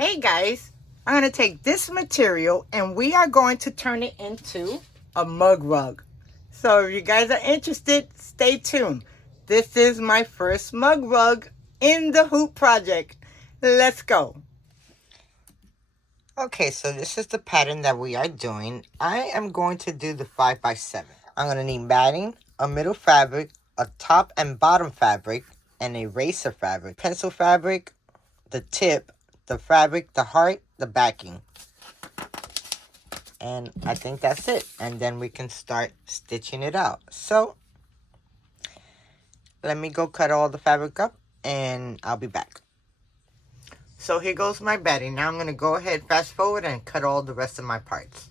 Hey guys, I'm going to take this material and we are going to turn it into a mug rug. So if you guys are interested, stay tuned. This is my first mug rug in the Hoop project. Let's go. Okay, so this is the pattern that we are doing. I am going to do the 5x7. I'm going to need batting, a middle fabric, a top and bottom fabric, and a eraser fabric, pencil fabric, the tip, the fabric, the heart, the backing. And I think that's it. And then we can start stitching it out. So let me go cut all the fabric up and I'll be back. So here goes my batting. Now I'm going to go ahead, fast forward, and cut all the rest of my parts.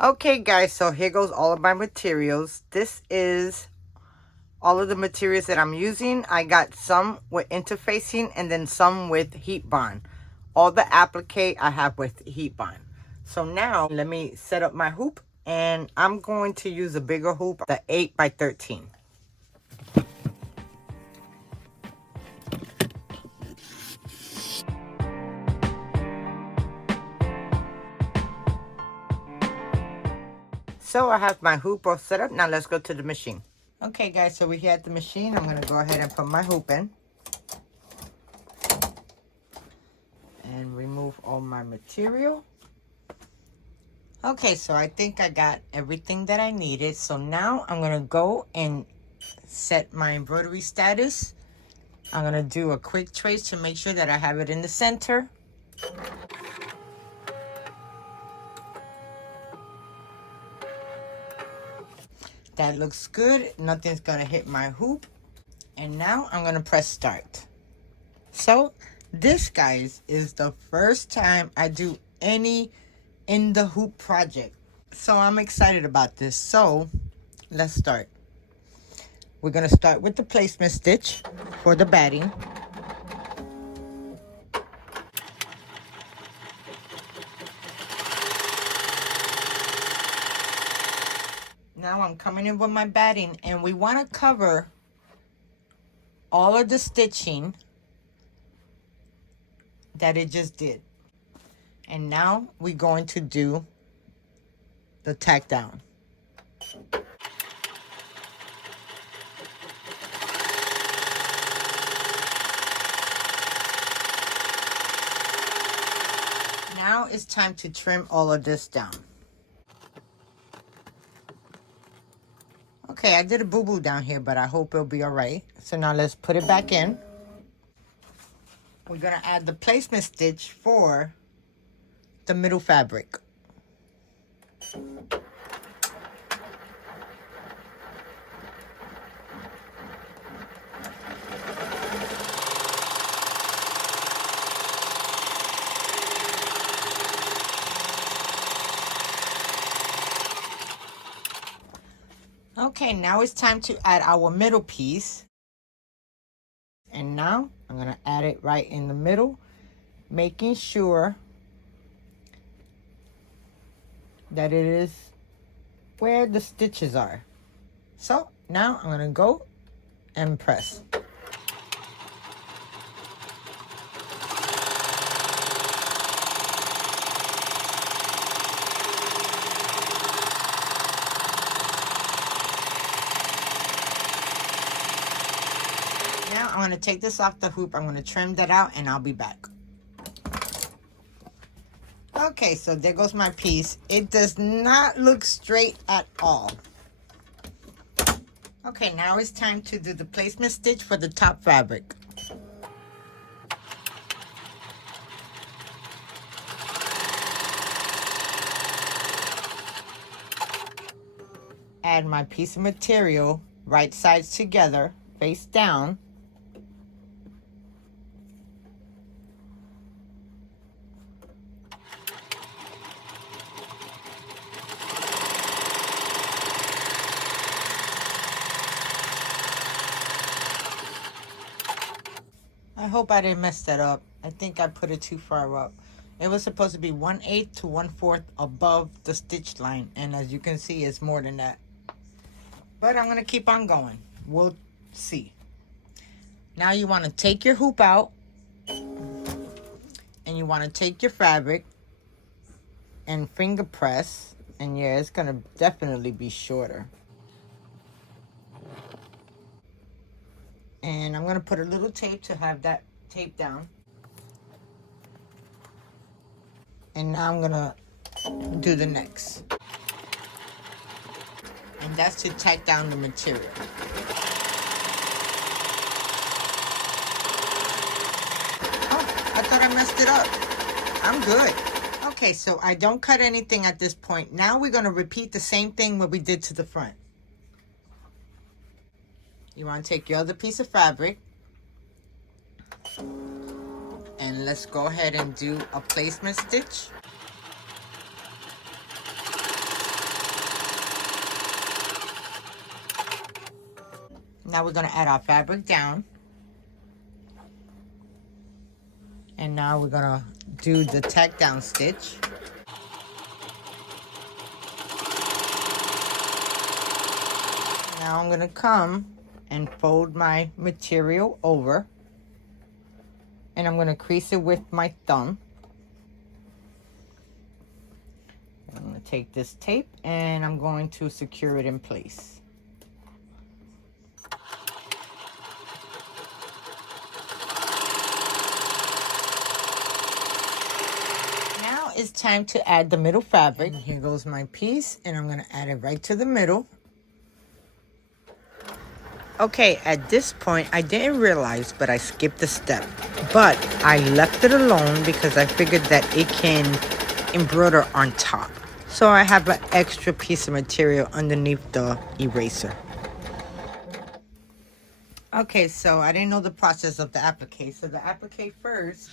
Okay guys, so here goes all of my materials. This is all of the materials that I'm using. I got some with interfacing and then some with heat bond. All the applique I have with heat bond. So now let me set up my hoop, and I'm going to use a bigger hoop, the 8x13. So I have my hoop all set up. Now let's go to the machine. Okay guys, so we're here at the machine. I'm going to go ahead and put my hoop in. And remove all my material. Okay, so I think I got everything that I needed. So now I'm going to go and set my embroidery status. I'm going to do a quick trace to make sure that I have it in the center. That looks good. Nothing's going to hit my hoop. And now I'm going to press start. So this, guys, is the first time I do any in the hoop project. So I'm excited about this. So let's start. We're going to start with the placement stitch for the batting. Now I'm coming in with my batting, and we want to cover all of the stitching that it just did. And now we're going to do the tack down. Now it's time to trim all of this down. Okay, I did a boo-boo down here, but I hope it'll be all right. So now let's put it back in. We're going to add the placement stitch for the middle fabric. Okay, now it's time to add our middle piece. And now I'm going to add it right in the middle, making sure that it is where the stitches are. So now I'm going to go and press. Now I'm going to take this off the hoop. I'm going to trim that out and I'll be back. Okay, so there goes my piece. It does not look straight at all. Okay, now it's time to do the placement stitch for the top fabric. Add my piece of material, right sides together, face down. hope I didn't mess that up. I think I put it too far up. It was supposed to be 1/8 to 1/4 above the stitch line. And as you can see, it's more than that. But I'm going to keep on going. We'll see. Now you want to take your hoop out. And you want to take your fabric and finger press. And yeah, it's going to definitely be shorter. And I'm going to put a little tape to have that tape down. And now I'm going to do the next. And that's to tack down the material. Oh, I thought I messed it up. I'm good. Okay, so I don't cut anything at this point. Now we're going to repeat the same thing what we did to the front. You want to take your other piece of fabric. And let's go ahead and do a placement stitch. Now we're going to add our fabric down. And now we're going to do the tack down stitch. Now I'm going to come and fold my material over. And I'm going to crease it with my thumb. I'm going to take this tape and I'm going to secure it in place. Now it's time to add the middle fabric. And here goes my piece, and I'm going to add it right to the middle. Okay, at this point, I didn't realize, but I skipped a step. But I left it alone because I figured that it can embroider on top. So I have an extra piece of material underneath the eraser. Okay, so I didn't know the process of the applique. So the applique first.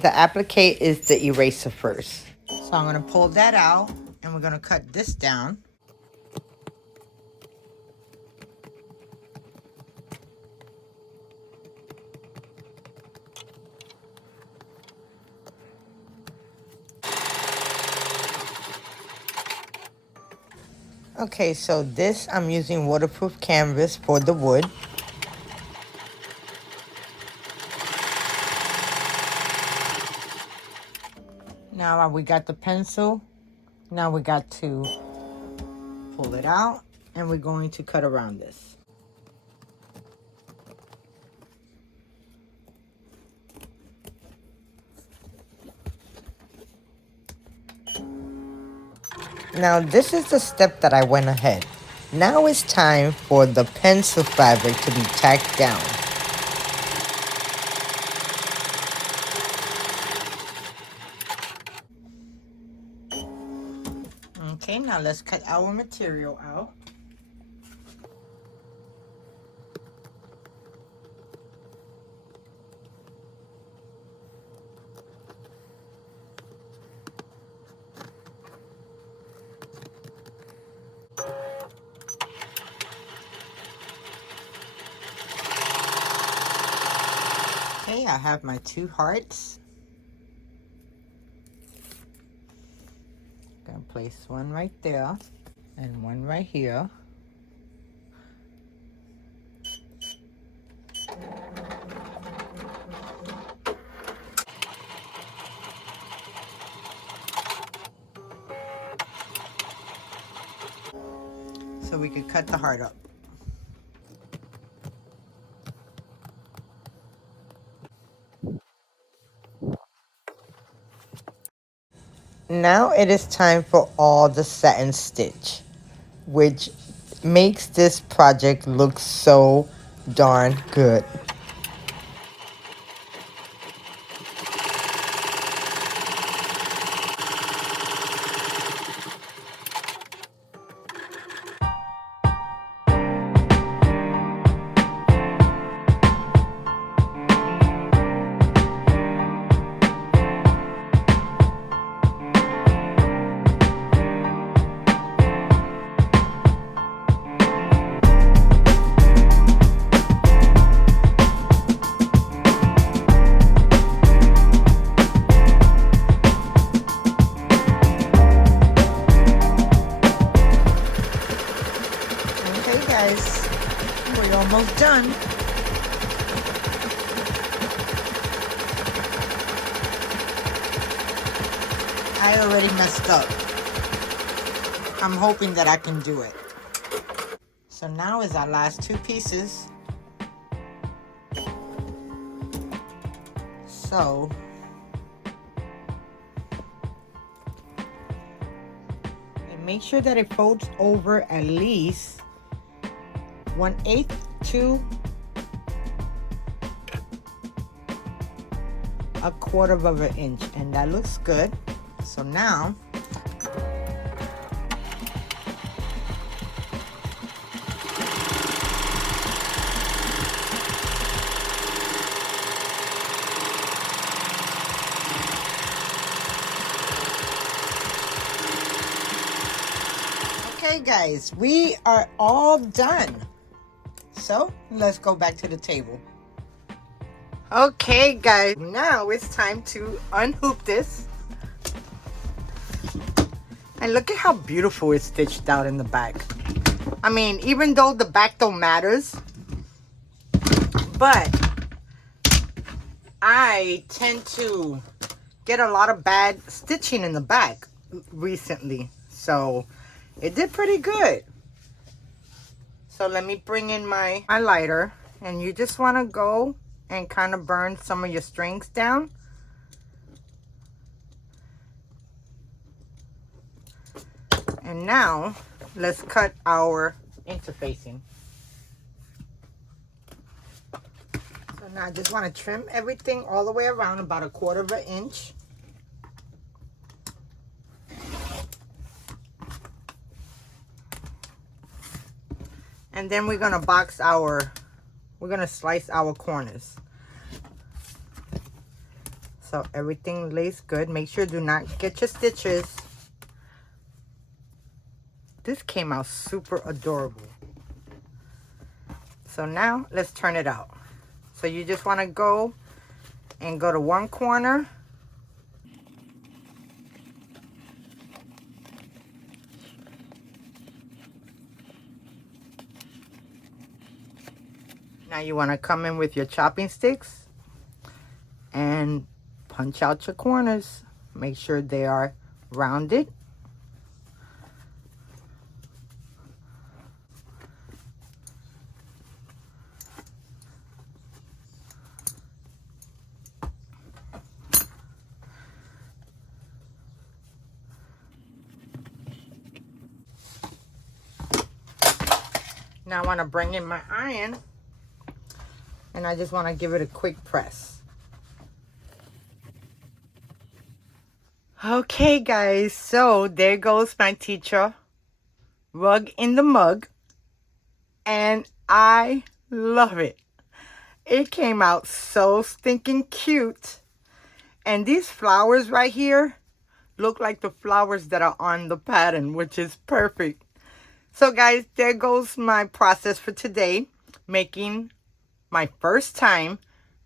The applique is the eraser first. So I'm going to pull that out, and we're going to cut this down. Okay, so this I'm using waterproof canvas for the wood. Now we got the pencil. Now we got to pull it out, and we're going to cut around this. Now this is the step that I went ahead. Now it's time for the pencil fabric to be tacked down. Okay, now let's cut our material out. Okay, I have my 2 hearts. Gonna place one right there and one right here. So we could cut the heart up. Now it is time for all the satin stitch, which makes this project look so darn good. guys. We're almost done. I already messed up. I'm hoping that I can do it. So now is our last two pieces. So and make sure that it folds over at least 1/8 to 1/4 of an inch, and that looks good. So now okay guys, we are all done. So let's go back to the table. Okay guys, now it's time to unhoop this. And look at how beautiful it's stitched out in the back. I mean, even though the back don't matters, but I tend to get a lot of bad stitching in the back recently. So it did pretty good. So let me bring in my lighter, and you just want to go and kind of burn some of your strings down. And now let's cut our interfacing. So now I just want to trim everything all the way around about 1/4 of an inch. And then we're gonna we're gonna slice our corners. So everything lays good. Make sure do not get your stitches. This came out super adorable. So now let's turn it out. So you just want to go to one corner. Now you want to come in with your chopping sticks and punch out your corners. Make sure they are rounded. Now I want to bring in my iron, and I just want to give it a quick press. Okay guys, so there goes my teacher rug in the mug, and I love it. It came out so stinking cute. And these flowers right here look like the flowers that are on the pattern, which is perfect. So guys, there goes my process for today, making my first time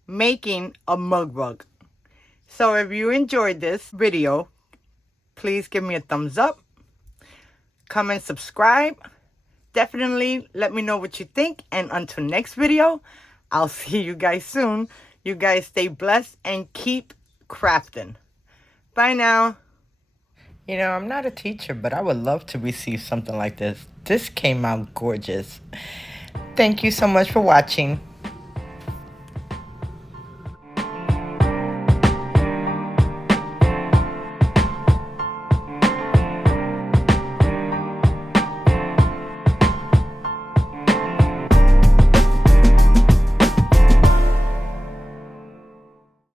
making a mug rug. So if you enjoyed this video, please give me a thumbs up, comment, subscribe. Definitely let me know what you think, and until next video, I'll see you guys soon. You guys stay blessed and keep crafting. Bye now. You know, I'm not a teacher, but I would love to receive something like this. This came out gorgeous. Thank you so much for watching.